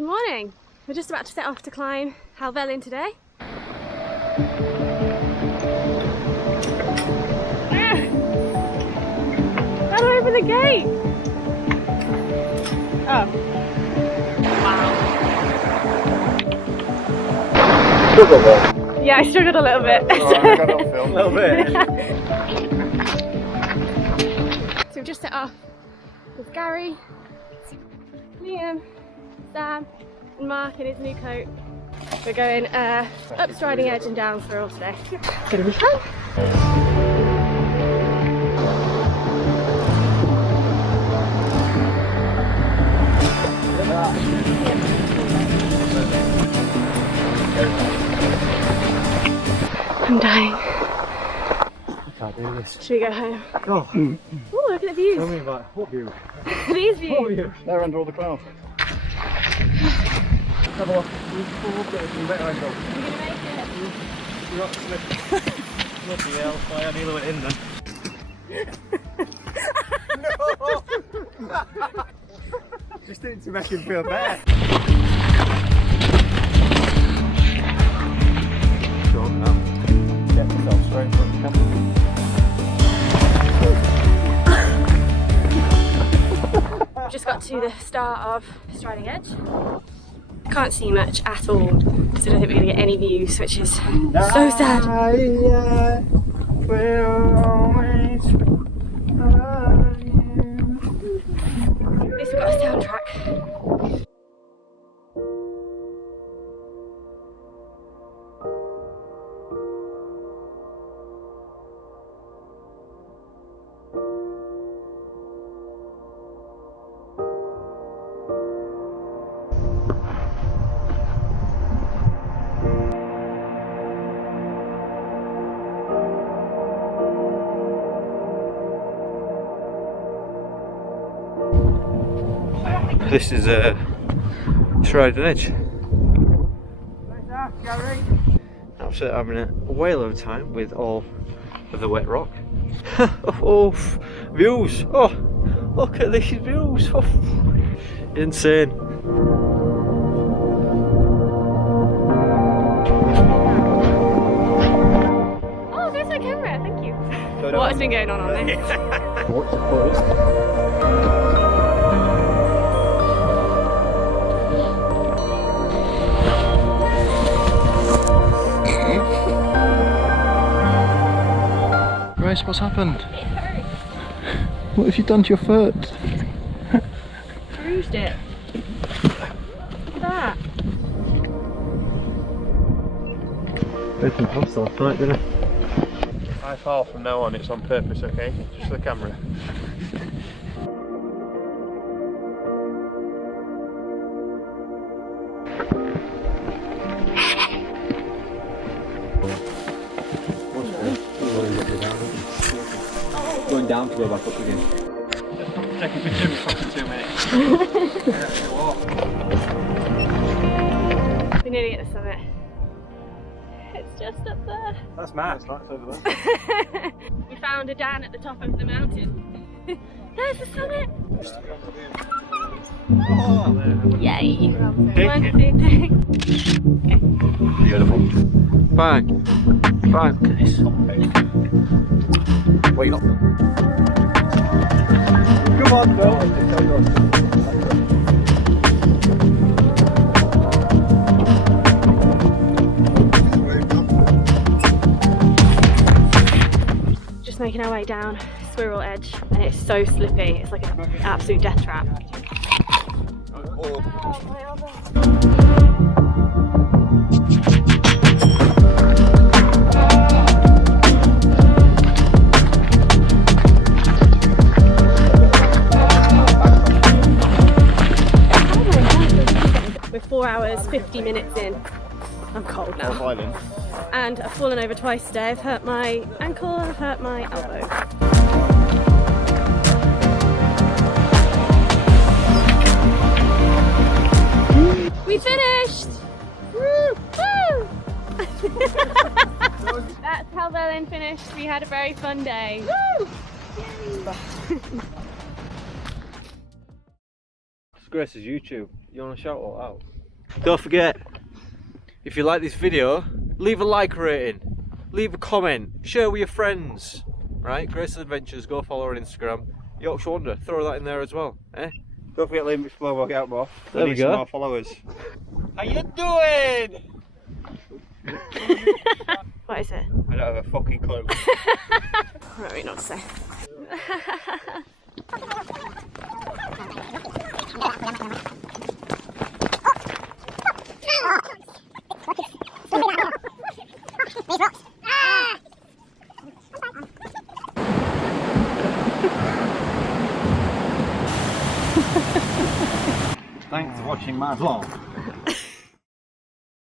Good morning. We're just about to set off to climb Helvellyn today. How do I open the gate? Oh. Wow. Yeah, I struggled a little bit. Oh, I got on film. A little bit. So we've just set off with Gary, Liam, Sam and Mark in his new coat. We're going up Swirral Edge and down Swirral today. It's gonna be fun! I'm dying. I can't do this. Should we go home? Oh. Ooh, look at the views! Tell me about what view? These views! What view? They're under all the clouds. Have a look. You better angle. You're gonna make it! You're not slipping. Bloody hell, I nearly went in then. No! Just did it to make him feel better. Sure, now. Get myself straight in front of the camera. We've just got to the start of Swirral Edge. Can't see much at all because I don't think we're going to get any views, which is so sad. At least we've got a soundtrack. This is Swirral Edge. Absolutely having a whale of a time with all of the wet rock. Oh, views! Oh, look at these views! Oh, insane. Oh, there's my camera, thank you. What has been going on this? What's the first? Grace, what's happened? It hurt. What have you done to your foot? Bruised it. Look at that. Open past last night, didn't I? If I fall from now on, it's on purpose, okay? Just for the camera. Going down to go back up again. Take a picture for 2 minutes. We're nearly at the summit. It's just up there. That's mad. That's over there. We found a dan at the top of the mountain. There's the summit! Oh, Yay! Take One, it. 2, 3. beautiful. Bang. Bang. Look at this. Wait up. Come on, Bill. Just making our way down Swirral Edge, and it's so slippy. It's like an absolute death trap. We're 4 hours, 50 minutes in. I'm cold now. Violent. And I've fallen over twice today. I've hurt my ankle and I've hurt my elbow. We finished! Woo! Woo! That's Helvellyn finished. We had a very fun day. Woo! Grace's YouTube. You want to shout all out? Don't forget, if you like this video, leave a like rating, leave a comment, share with your friends. Right, Grace's Adventures, go follow her on Instagram. Yorkshire Wonder, throw that in there as well. Eh? Don't forget to leave me below, we'll get more. There we need go. Some more followers. How you doing? What is it? I don't have a fucking clue. Right, not to say. Thanks for watching my vlog.